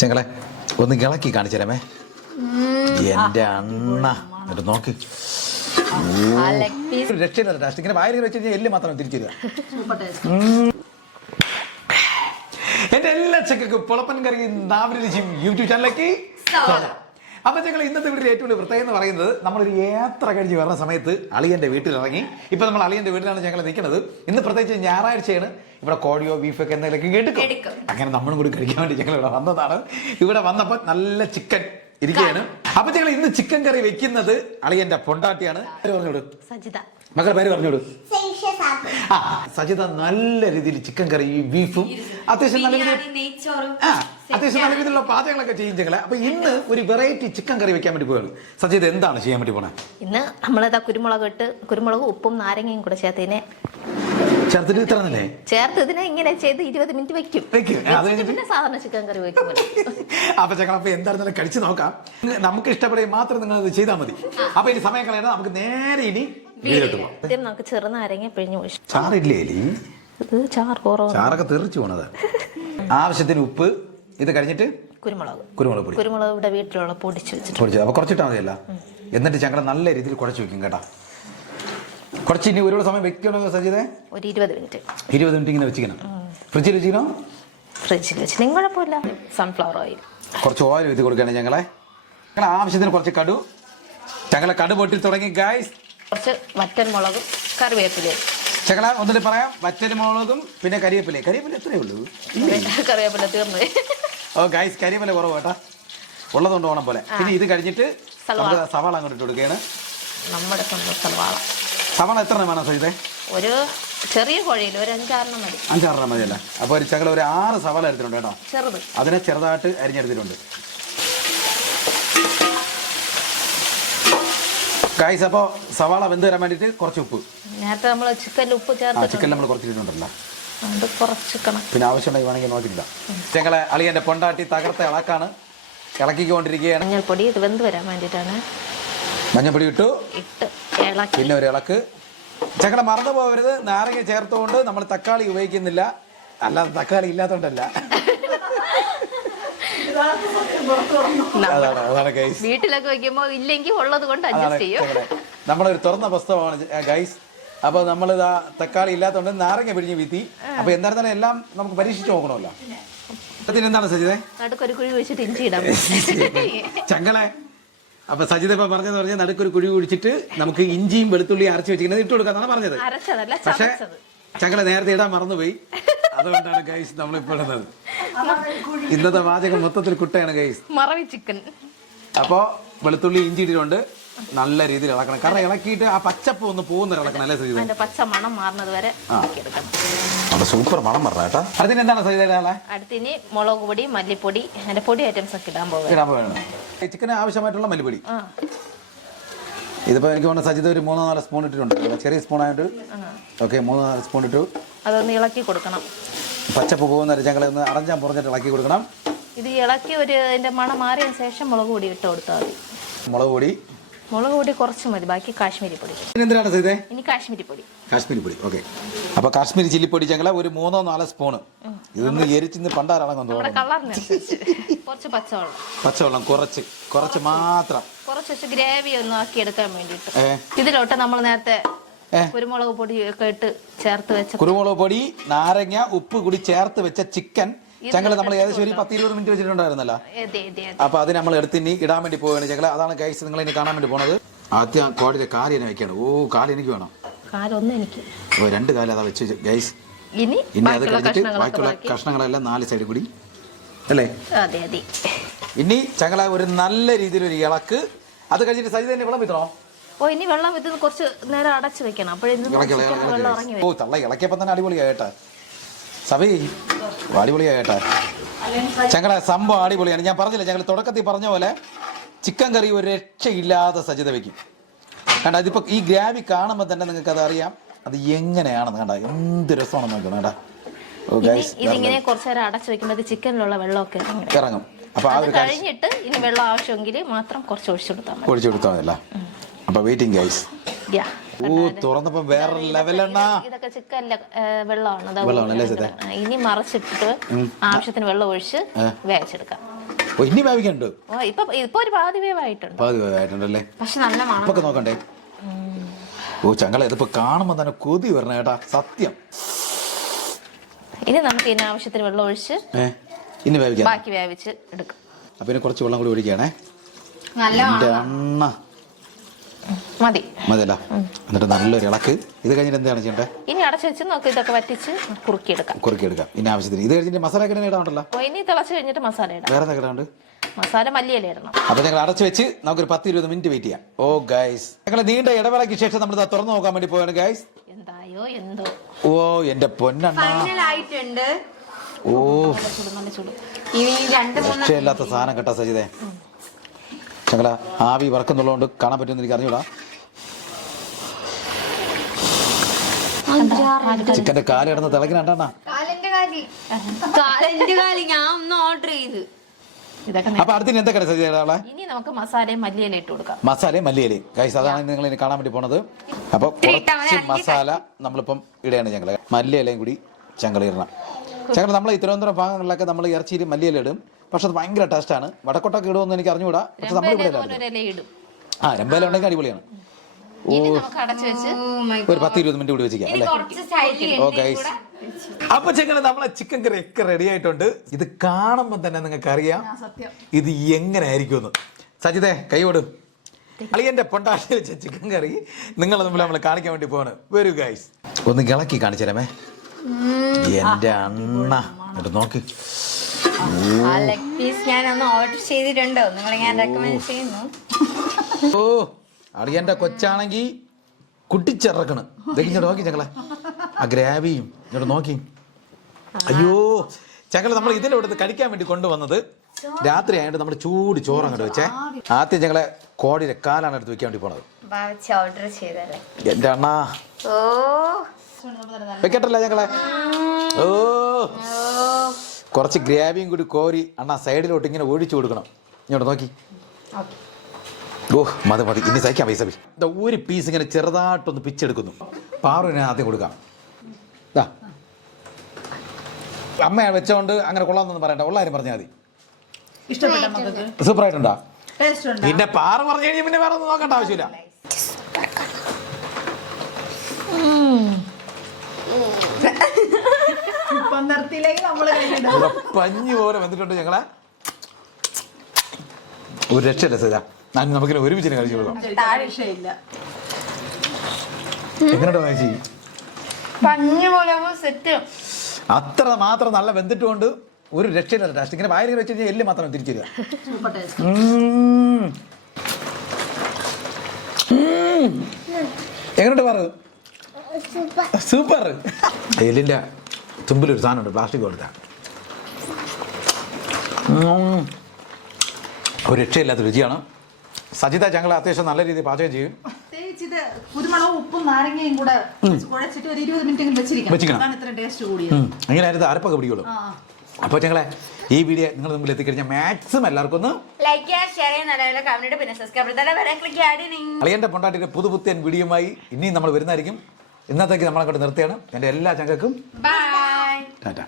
ചെങ്ങളെ ഒന്ന് ഇളക്കി കാണിച്ചു തരാമേ എന്റെ അണ്ണ. എന്നിട്ട് നോക്ക്. ആ ലെഗ് പീസ് ഒരു രക്ഷയില്ല ടാസ്റ്റ് ഇങ്ങനെ വായിൽ വെച്ച് കഴിഞ്ഞാൽ എല്ല് മാത്രം തിരിച്ചു തരിക എന്റെ എല്ലാ ചെക്കും പൊളപ്പൻ കറി നാവിന് യൂട്യൂബ് ചാനലിലേക്ക് സ്വാഗതം. അപ്പൊ ഞങ്ങൾ ഇന്നത്തെ വീട്ടിൽ ഏറ്റവും വലിയ പ്രത്യേകത എന്ന് പറയുന്നത് നമ്മളൊരു യാത്ര കഴിഞ്ഞ് വരുന്ന സമയത്ത് അളിയന്റെ വീട്ടിൽ ഇറങ്ങി ഇപ്പൊ നമ്മൾ അളിയന്റെ വീട്ടിലാണ് ഞങ്ങൾ നിൽക്കുന്നത്. ഇന്ന് പ്രത്യേകിച്ച് ഞായറാഴ്ചയാണ്. ഇവിടെ കോഴിയോ ബീഫൊക്കെ എന്തെങ്കിലുമൊക്കെ എടുക്കും. അങ്ങനെ നമ്മളും കൂടി കഴിക്കാൻ വേണ്ടി ഞങ്ങൾ ഇവിടെ വന്നതാണ്. ഇവിടെ വന്നപ്പോൾ നല്ല ചിക്കൻ ഇരിക്കുകയാണ്. അപ്പൊ ഞങ്ങൾ ഇന്ന് ചിക്കൻ കറി വെക്കുന്നത് അളിയന്റെ പൊണ്ടാട്ടിയാണ്. പേര് പറഞ്ഞോളൂ സജിത. മക്കളുടെ പേര് പറഞ്ഞോളൂ ആ സജിത നല്ല രീതിയിൽ ചിക്കൻ കറി ബീഫും അത്യാവശ്യം നല്ല രീതിയിൽ ആ അത്യാവശ്യം നല്ല രീതിയിലുള്ള പാചകങ്ങളൊക്കെ ചെയ്യും ഞങ്ങളെ. അപ്പൊ ഇന്ന് ഒരു വെറൈറ്റി ചിക്കൻ കറി വെക്കാൻ വേണ്ടി പോയത് സജിത എന്താണ് ചെയ്യാൻ വേണ്ടി പോണേ? ഇന്ന് നമ്മളേതാ കുരുമുളക് ഇട്ട് കുരുമുളകും ഉപ്പും നാരങ്ങയും കൂടെ ചേർത്ത് ഇതിനെ ചേർത്തിട്ട് ഇത്ര തന്നെ ചേർത്ത് ഇതിനെ ഇങ്ങനെ ചെയ്ത് ഇരുപത് മിനിറ്റ് വെക്കും. വെക്കും. പിന്നെ സാധാരണ ചിക്കൻ കറി വെക്കും. അപ്പൊ അപ്പൊ എന്തായിരുന്നാലും കഴിച്ചു നോക്കാം. നമുക്ക് ഇഷ്ടപ്പെടുകയും മാത്രം നിങ്ങൾ അത് ചെയ്താൽ മതി. അപ്പൊ ഇനി സമയം കളയണം നമുക്ക് നേരെ ഇനി ആദ്യം നമുക്ക് ചെറുനാരങ്ങ പിഴിഞ്ഞു ചാറില്ലേ ഇത് ചാറ് കുറവ് ചാറൊക്കെ തെറിച്ചു പോണത്. ആവശ്യത്തിന് ഉപ്പ് ഇത് കഴിഞ്ഞിട്ട് കുരുമുളക്. കുരുമുളക് പൊടി. കുരുമുളക് ഇവിടെ വീട്ടിലുള്ള പൊടിച്ചു വെച്ചിട്ട് പൊടിച്ചത് അപ്പൊ കുറച്ചിട്ടാ മതിയല്ല. എന്നിട്ട് ഞങ്ങൾ നല്ല രീതിയിൽ കുഴച്ച് വെക്കും കേട്ടാ. കുറച്ച് ഇനി ഒരുപാട് സമയം വെക്കണോ സജിതേ? ഒരു ഇരുപത് മിനിറ്റ്. ഇരുപത് മിനിറ്റ് ഇങ്ങനെ വെച്ചിരിക്കണം. ഫ്രിഡ്ജിൽ വെച്ചിക്കണോ ഫ്രിഡ്ജിൽ വെച്ച് നിങ്ങൾ കുഴപ്പമില്ല സൺഫ്ലവർ ഓയിൽ കുറച്ച് ഓയിൽ വെച്ച് കൊടുക്കുകയാണ് ഞങ്ങളെ. ഞങ്ങളെ ആവശ്യത്തിന് കുറച്ച് കടു. ഞങ്ങളെ കടു പൊട്ടി തുടങ്ങി ഗായ്സ് കുറച്ച് വറ്റൽ മുളകും കറിവേപ്പിലയും. ഞങ്ങളെ ഒന്നിൽ പറയാം. വറ്റൽമുളകും പിന്നെ കരിവേപ്പില കരിവേപ്പില എത്രയേ ഉള്ളൂ. കറിവേപ്പില തീർന്നു. ഓ ഗായ്സ് കരിവേപ്പില കുറവ് കേട്ടാ. ഉള്ളതുകൊണ്ട് ഓണം പോലെ. പിന്നെ ഇത് കഴിഞ്ഞിട്ട് സവാള. അങ്ങോട്ട് ഇട്ട് കൊടുക്കുകയാണ്. നമ്മുടെ സ്വന്തം സൽവാള സവാള എത്ര എണ്ണം വേണം സഹിതേ ഒരു ചെറിയ കോഴിയിൽ ഒരു അഞ്ചാറെണ്ണം മതി. അഞ്ചാറെണ്ണം മതിയല്ലേ. അപ്പോൾ ഒരു ചകല ഒരു ആറ് സവാള എടുത്തിട്ടുണ്ട് കേട്ടോ. ചെറുത്. അതിനെ ചെറുതായിട്ട് അരിഞ്ഞെടുത്തിട്ടുണ്ട്. ഗായ്സ് അപ്പോൾ സവാള വെന്ത് തരാൻ വേണ്ടിയിട്ട് കുറച്ച് ഉപ്പ്. നേരത്തെ നമ്മൾ ചിക്കനിൽ ഉപ്പ് ചേർത്തിട്ടുണ്ട്. ചിക്കൻ നമ്മൾ കുറച്ചിട്ടുണ്ടല്ലോ പിന്നെ ആവശ്യമുണ്ടെങ്കിൽ വേണമെങ്കിൽ നോക്കില്ല ഞങ്ങളെ അളിയന്റെ പൊണ്ടാട്ടി തകർത്ത ഇളക്കാണ്. ഇളക്കിക്കൊണ്ടിരിക്കുകയാണ്. മഞ്ഞൾപ്പൊടി ഇത് വെന്ത് വരാൻ വേണ്ടിയിട്ടാണ്. മഞ്ഞപ്പൊടി ഇട്ടു ഇട്ട് ഇളക്കി. പിന്നെ ഒരു ഇളക്ക്. ഞങ്ങളെ മറന്നു പോകരുത്. നാരങ്ങ ചേർത്തുകൊണ്ട് നമ്മൾ തക്കാളി ഉപയോഗിക്കുന്നില്ല. അല്ലാതെ തക്കാളി ഇല്ലാത്തോണ്ടല്ല. അതാണ് അതാണ് ഗൈസ് വീട്ടിലൊക്കെ വെക്കുമ്പോൾ ഇല്ലെങ്കിൽ ഉള്ളത് കൊണ്ട് അഡ്ജസ്റ്റ് ചെയ്യും. നമ്മളൊരു തുറന്ന പുസ്തകമാണ് ഗൈസ് അപ്പൊ നമ്മൾ ഇതാ തക്കാളി ഇല്ലാത്തതുകൊണ്ട് നാരങ്ങ പിഴിഞ്ഞ് വീത്തി അപ്പൊ എന്തായിരുന്നാലും എല്ലാം നമുക്ക് പരീക്ഷിച്ച് നോക്കണമല്ലോ. എന്താണ് സജിതേ? നടുക്കൊരു കുഴി വെച്ചിട്ട് ഇഞ്ചി ഇടാം. ചങ്ങളെ അപ്പൊ സജിത ഇപ്പൊ പറഞ്ഞെന്ന് പറഞ്ഞാൽ നടുക്കൊരു കുഴി കുഴിച്ചിട്ട് നമുക്ക് ഇഞ്ചിയും വെളുത്തുള്ളിയും അരച്ച് വെച്ചിരിക്കുന്നത് ഇട്ട് കൊടുക്കാന്നാണ് പറഞ്ഞത്. അരച്ചതല്ല പക്ഷേ ചങ്ങളെ നേരത്തെ ഇടാൻ മറന്നുപോയി. അതുകൊണ്ടാണ് ഗൈസ് നമ്മൾ ഇടുന്നത്. ഇന്നത്തെ വാചകം മൊത്തത്തിൽ കുട്ടയാണ് ഗൈസ് മറവി ചിക്കൻ. അപ്പോൾ വെളുത്തുള്ളി ഇഞ്ചി ഇട്ടിട്ടുണ്ട്. നല്ല രീതിയിൽ ഇളക്കണം. കാരണം ഇളക്കിയിട്ട് ആ പച്ചപ്പ് ഒന്ന് പോകുന്ന ഇളക്കണം അല്ലേ അതിന്റെ പച്ച മണം മാറുന്നത് വരെ എടുക്കണം അവിടെ സൂപ്പർ മണം പറഞ്ഞ കേട്ടോ. അതിന് എന്താണ് ഇടാളെ അടുത്തിനി മുളക് പൊടി മല്ലിപ്പൊടി അതിന്റെ പൊടി ഐറ്റംസ് ഒക്കെ ഇടാൻ പോകും ഇടാൻ പോവുകയാണ്. ചിക്കന് ആവശ്യമായിട്ടുള്ള മല്ലിപ്പൊടി? ആ. ഇതിപ്പോൾ എനിക്ക് തോന്നുന്നു സജിത ഒരു മൂന്നോ നാല് സ്പൂൺ ഇട്ടിട്ടുണ്ട്. ചെറിയ സ്പൂൺ ആയിട്ട് ഓക്കെ മൂന്നോ നാല് സ്പൂൺ ഇട്ടു. അതൊന്ന് ഇളക്കി കൊടുക്കണം. പച്ചപ്പ് പോകുന്ന ഞങ്ങളെ ഒന്ന് അടഞ്ഞാൻ പുറഞ്ഞിട്ട് ഇളക്കി കൊടുക്കണം. ഇത് ഇളക്കി ഒരു ഇതിന്റെ മണം മാറിയതിന് ശേഷം മുളക് പൊടി ഇട്ട് കൊടുത്താൽ മതി. മുളക് പൊടി മുളക് പൊടി കുറച്ച് മതി ബാക്കി കാശ്മീരി പൊടി. എന്തിനാണ് സജിതേ ഇനി കാശ്മീരി പൊടി. കാശ്മീരി പൊടി ഓക്കെ. അപ്പൊ കാശ്മീരി ചില്ലിപ്പൊടി ഞങ്ങളെ ഒരു മൂന്നോ നാലോ സ്പൂണ്. ഇതൊന്ന് എരിച്ചിന്ന് നമ്മുടെ തോന്നുന്നു. കുറച്ച് പച്ചവെള്ളം. പച്ചവെള്ളം കുറച്ച് കുറച്ച് മാത്രം. കുറച്ച് ഗ്രേവി ഒന്ന് ആക്കി എടുക്കാൻ വേണ്ടിട്ട് ഇതിലോട്ട് നമ്മൾ നേരത്തെ. കുരുമുളക് പൊടി ഒക്കെ ഇട്ട് ചേർത്ത് വെച്ച കുരുമുളക് പൊടി നാരങ്ങ ഉപ്പ് കൂടി ചേർത്ത് വെച്ച ചിക്കൻ ഞങ്ങൾ നമ്മൾ ഏകദേശം ഒരു പത്ത് ഇരുപത് മിനിറ്റ് വെച്ചിട്ടുണ്ടായിരുന്നല്ലോ? അപ്പൊ അത് നമ്മൾ എടുത്തിനി ഇടാൻ വേണ്ടി പോവുകയാണ് ചങ്ങല. അതാണ് ഗൈസ് നിങ്ങൾ ഇനി കാണാൻ വേണ്ടി പോണത്. ആദ്യം കോടിയുടെ കാൽ എന്നെ വെക്കാണ് ഓ കാൽ എനിക്ക് വേണം. കാലൊന്നും എനിക്ക്. ഓ രണ്ട് കാൽ അതാ വെച്ച് ഗൈസ് ഇനി അത് കഴിഞ്ഞിട്ട് ബാക്കിയുള്ള കഷ്ണങ്ങളെല്ലാം നാല് സൈഡ് കൂടി. അല്ലേ? അതെ അതെ. ഇനി ചങ്ങള ഒരു നല്ല രീതിയിൽ ഒരു ഇളക്ക്. അത് കഴിഞ്ഞിട്ട് സജിത തന്നെ വെള്ളം വിത്തണോ ഓ ഇനി വെള്ളം വിത്തുന്നത് കുറച്ച് നേരം അടച്ചു വെക്കണം. അപ്പോഴേ വെള്ളം ഇറങ്ങി ഓ തള്ള ഇളക്കിയപ്പോ തന്നെ അടിപൊളിയായിട്ടാ സഭി അടിപൊളിയായിട്ടെ. ചങ്ങള സംഭവം അടിപൊളിയാണ്. ഞാൻ പറഞ്ഞില്ല ഞങ്ങൾ തുടക്കത്തിൽ പറഞ്ഞ പോലെ ചിക്കൻ കറി ഒരു രക്ഷയില്ലാതെ സജ്ജത വെക്കും. കണ്ട അതിപ്പോ ഈ ഗ്രാവി കാണുമ്പോൾ തന്നെ നിങ്ങൾക്ക് അത് അറിയാം അത് എങ്ങനെയാണെന്ന് കണ്ട എന്ത് രസമാണെന്ന് നോക്കണം കേട്ടാ ഇതിങ്ങനെ കുറച്ചു നേരം അടച്ചു വെക്കുമ്പോൾ ചിക്കനിലുള്ള വെള്ളമൊക്കെ ഇറങ്ങും. അപ്പൊ ആ അത് ഒരു കഴിഞ്ഞിട്ട് ഇനി വെള്ളം ആവശ്യമെങ്കിൽ മാത്രം കുറച്ച് ഒഴിച്ചു കൊടുത്താൽ ഒഴിച്ചു കൊടുത്താൽ മതി അപ്പൊ വെയിറ്റിംഗ് ഗൈസ് യാ. ഓ തുറന്നപ്പോ വേറെ ലെവലെണ്ണ ഇതൊക്കെ ചിക്കനിലെ വെള്ളമാണ്. ഇനി മറച്ചിട്ടിട്ട് ആവശ്യത്തിന് വെള്ളം ഒഴിച്ച് വേവിച്ചെടുക്കാം. ഇനി വേവിക്കുന്നുണ്ട് ഓ ഇപ്പൊ ഇപ്പൊ ഒരു പാതി വേവായിട്ടുണ്ട്. പാതി വേവായിട്ടുണ്ടല്ലേ? പക്ഷെ നല്ല മണം. നോക്കണ്ടേ? ഓ ചങ്ങളെ ഇതിപ്പോ കാണുമ്പോ തന്നെ കൊതി വരണ കേട്ടാ സത്യം. ഇനി നമുക്ക് ഇനി ആവശ്യത്തിന് വെള്ളം ഒഴിച്ച് ഇനി വേവിക്കാം ബാക്കി വേവിച്ച് എടുക്കാം. അപ്പൊ ഇനി കുറച്ച് വെള്ളം കൂടി ഒഴിക്കുകയാണേ നല്ല എണ്ണ മതി. മതിയല്ല. എന്നിട്ട് നല്ലൊരു ഇളക്ക്. ഇത് കഴിഞ്ഞിട്ട് എന്താണ് ചെയ്യേണ്ടത് ഇനി അടച്ചു വെച്ച് നോക്കി ഇതൊക്കെ വറ്റിച്ച് കുറുക്കിയെടുക്കാം. കുറുക്കിയെടുക്കാം. ഇനി ആവശ്യത്തിന്. ഇത് കഴിഞ്ഞിട്ട് മസാല ഇടാണ്ടല്ലോ ഇനി തിളച്ച് കഴിഞ്ഞിട്ട് മസാല ഇടാം. വേറെ എന്തൊക്കെ ഇടാണ്ട് മസാല മല്ലിയില ഇടണം. അപ്പൊ ഞങ്ങൾ അടച്ചു വെച്ച് നമുക്കൊരു പത്ത് ഇരുപത് മിനിറ്റ് വെയിറ്റ് ചെയ്യാം. ഓ ഗൈസ് ഞങ്ങൾ നീണ്ട ഇടവേളയ്ക്ക് ശേഷം നമ്മൾ തുറന്നു നോക്കാൻ വേണ്ടി പോവാണ് ഗൈസ് എന്തായോ എന്തോ. ഓ എന്റെ പൊന്നായിട്ടുണ്ട് ഫൈനൽ ആയിട്ടുണ്ട്. ഓ. രക്ഷയില്ലാത്ത സാധനം കേട്ടാ സജിതേ. ഞങ്ങള ആവി വറക്കുന്നുള്ളതുകൊണ്ട് കാണാൻ പറ്റുമെന്ന് എനിക്ക് അറിഞ്ഞൂടാ. ചിക്കന്റെ കാൽ. കിടന്ന് തിളക്കിനാണ്ടാ കാലിന്റെ കാലി. കാലിന്റെ കാലി ഞാൻ ഒന്ന് ഓർഡർ ചെയ്ത്. ഇതൊക്കെ അപ്പൊ അടുത്തിന് എന്തൊക്കെ ഇടാളെ ഇനി നമുക്ക് മസാലയും മല്ലിയില ഇട്ട് കൊടുക്കാം. മസാലയും മല്ലിയിലയും. ഗൈസ് അതാണ് നിങ്ങൾ ഇനി കാണാൻ വേണ്ടി പോണത്. അപ്പൊ കുറച്ച് മസാല നമ്മളിപ്പം ഇടയാണ് ഞങ്ങൾ. മല്ലിയിലയും കൂടി ചങ്കള ഇടണം. ചങ്കള നമ്മൾ ഈ തിരുവനന്തപുരം ഭാഗങ്ങളിലൊക്കെ നമ്മൾ ഇറച്ചിയിൽ മല്ലിയില ഇടും. പക്ഷെ അത് ഭയങ്കര ആണ്. വടക്കോട്ടൊക്കെ ഇടുമെന്ന് എനിക്ക് അറിഞ്ഞുകൂടാ. പക്ഷെ നമ്മളിവിടെ ആ രമ്പല ഉണ്ടെങ്കിൽ അടിപൊളിയാണ്. ഇനി നമുക്ക് അടച്ചു വെച്ച് Oh ഒരു പത്ത് ഇരുപത് മിനിറ്റ് കൂടി വെച്ചിരിക്കാം അല്ലേ? കുറച്ച് സൈഡിൽ ഓ ഗൈസ് അപ്പൊ ചെങ്ങനെ നമ്മളെ ചിക്കൻ കറി ഒക്കെ റെഡി ആയിട്ടുണ്ട്. ഇത് കാണുമ്പോൾ തന്നെ നിങ്ങൾക്ക് അറിയാം ഇത് എങ്ങനെ ആയിരിക്കും സജിതേ കൈയോട് അളിയന്റെ പൊണ്ടാട്ടി വെച്ച ചിക്കൻ കറി നിങ്ങൾ തമ്മിൽ നമ്മൾ കാണിക്കാൻ വേണ്ടി പോവാണ്. വരൂ ഗൈസ് ഒന്ന് ഇളക്കി കാണിച്ചു തരാമേ. എന്റെ അണ്ണ. എന്നിട്ട് നോക്ക്. ഞാൻ ഒന്ന് ഓർഡർ ചെയ്തിട്ടുണ്ടോ. നിങ്ങളെ ഞാൻ റെക്കമെൻഡ് ചെയ്യുന്നു. ഓ. അളിയന്റെ കൊച്ചാണെങ്കിൽ കുട്ടിച്ചിറക്കണ്. ഇങ്ങോട്ട് നോക്കി ഞങ്ങളെ ആ ഗ്രാവിയും ഇങ്ങോട്ട് നോക്കി. അയ്യോ ഞങ്ങൾ നമ്മൾ ഇതിലൂടെ കഴിക്കാൻ വേണ്ടി കൊണ്ടുവന്നത് രാത്രി ആയതുകൊണ്ട് നമ്മൾ ചൂട് ചോറ് അങ്ങോട്ട് വെച്ചേ. ആദ്യം ഞങ്ങളെ കോടിയുടെ കാലാണ് എടുത്ത് വെക്കാൻ വേണ്ടി പോണത്. എന്റെ അണ്ണാ. വെക്കട്ടല്ല ഞങ്ങളെ? ഓ. കുറച്ച് ഗ്രാവിയും കൂടി കോരി അണ്ണാ സൈഡിലോട്ട് ഇങ്ങനെ ഒഴിച്ചു കൊടുക്കണം. ഇങ്ങോട്ട് നോക്കി. ഓ മതി മതി ഇനി സഹിക്കാം പൈസ ഇതാ ഒരു പീസ് ഇങ്ങനെ ചെറുതായിട്ടൊന്ന് പിച്ചെടുക്കുന്നു. പാറുവിനെ ആദ്യം കൊടുക്കാം. ദാ. അമ്മ വെച്ചോണ്ട് അങ്ങനെ കൊള്ളാമെന്നൊന്നും പറയണ്ട. ഉള്ള കാര്യം പറഞ്ഞാൽ മതി. ഉണ്ട്? പിന്നെ പാറ പറഞ്ഞു കഴിഞ്ഞാൽ പിന്നെ വേറെ ഒന്നും നോക്കണ്ട ആവശ്യമില്ല. പഞ്ഞി പോലെ വന്നിട്ടുണ്ട് ഞങ്ങളെ. ഒരു രക്ഷയില്ല സജ. ഞാൻ നമുക്കിനെ ഒരുമിച്ച് കഴിച്ചു കൊടുക്കാം രക്ഷയില്ല എങ്ങനെയുണ്ട് ചേച്ചി പഞ്ഞു പോലെ സെറ്റ്. അത്ര മാത്രം നല്ല വെന്തിട്ടുകൊണ്ട് ഒരു രക്ഷയില്ല ടേസ്റ്റ് ഇങ്ങനെ വായിൽ വെച്ച് കഴിഞ്ഞാൽ എല്ല് മാത്രം തിരിച്ചു തരിക. എങ്ങനെയുണ്ട് പറ? സൂപ്പർ എല്ലിന്റെ തുമ്പിലൊരു സാധനമുണ്ട് പ്ലാസ്റ്റിക് കൊടുത്ത ഒരു രക്ഷയില്ലാത്ത രുചിയാണ്. സജിത ഞങ്ങൾ അത്യാവശ്യം നല്ല രീതിയിൽ പാചകം ചെയ്യും. ഇത് കുരുമുളകും ഉപ്പും നാരങ്ങയും കൂടെ കുഴച്ചിട്ട് ഒരു ഇരുപത് മിനിറ്റ് വെച്ചിരിക്കണം. അതാണ് ഇത്ര ടേസ്റ്റ് കൂടിയത്. അരപ്പൊക്കെ പിടിക്കുള്ളൂ. അപ്പോൾ ഞങ്ങളെ ഈ വീഡിയോ നിങ്ങൾ മുമ്പിൽ എത്തിക്കഴിഞ്ഞാൽ മാക്സിമം എല്ലാവർക്കും ഒന്ന് ലൈക്ക് ചെയ്യുക ഷെയർ ചെയ്യാൻ നല്ല കമന്റ് പിന്നെ സബ്സ്ക്രൈബ് അളിയന്റെ പൊണ്ടാട്ടിന്റെ പുതുപുത്തൻ വീഡിയോയുമായി ഇനിയും നമ്മൾ വരുന്നതായിരിക്കും. ഇന്നത്തേക്ക് നമ്മളെ കൊണ്ട് നിർത്തിയാണ് എന്റെ എല്ലാ ചങ്ങൾക്കും ബൈ ടാറ്റ.